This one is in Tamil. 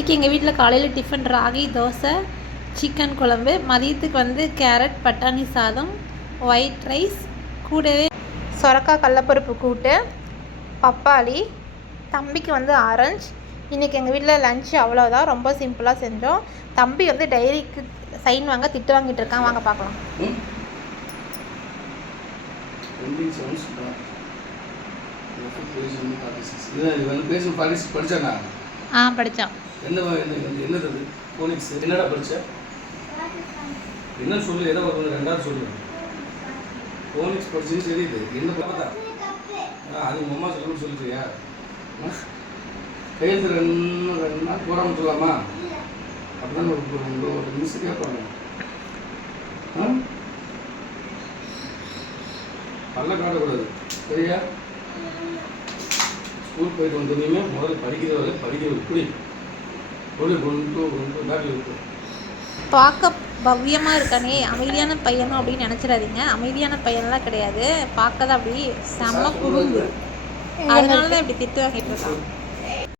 இன்றைக்கி எங்கள் வீட்டில் காலையில் டிஃபன் ராகி தோசை, சிக்கன் குழம்பு, மதியத்துக்கு வந்து கேரட் பட்டாணி சாதம், ஒயிட் ரைஸ், கூடவே சொரக்காய் கடலப்பருப்பு கூட்டு, பப்பாளி, தம்பிக்கு வந்து ஆரஞ்சு. இன்றைக்கி எங்கள் வீட்டில் லஞ்சு அவ்வளோதான், ரொம்ப சிம்பிளாக செஞ்சோம். தம்பி வந்து டைரிக்கு சைன் வாங்க திட்டு வாங்கிட்டு இருக்கான், வாங்க பார்க்கலாம். படித்தான். என்னது போனிக்ஸ் என்னடா படிச்ச? என்ன சொல்லு, ஏதோ ஒரு ரெண்டாவது சொல்லு. போனிக்ஸ் படிச்சுன்னு தெரியுது, என்ன பார்த்தா அது உங்கள் அம்மா சொல்லணும்னு சொல்லிட்டியா? கையெழுத்து ரெண்டு நாள் போடாமல் சொல்லலாமா? அப்படிதான் ஒரு மிஸ் கேட்பாங்க. பல்ல காட்டக்கூடாது, சரியா? ஸ்கூல் போயிட்டு வந்தோடனே முதல்ல படிக்கிறது புடி கொண்டு பேக்கில் இருக்கு. பார்க்க பவ்யமாக இருக்கானே அமைதியான பையனும் அப்படின்னு நினச்சிடாதீங்க. அமைதியான பையன்லாம் கிடையாது, பார்க்க தான் அப்படி செம்ம குறும்பு. அதனால தான் இப்படி திட்டு வாங்கிட்டு இருக்கான்.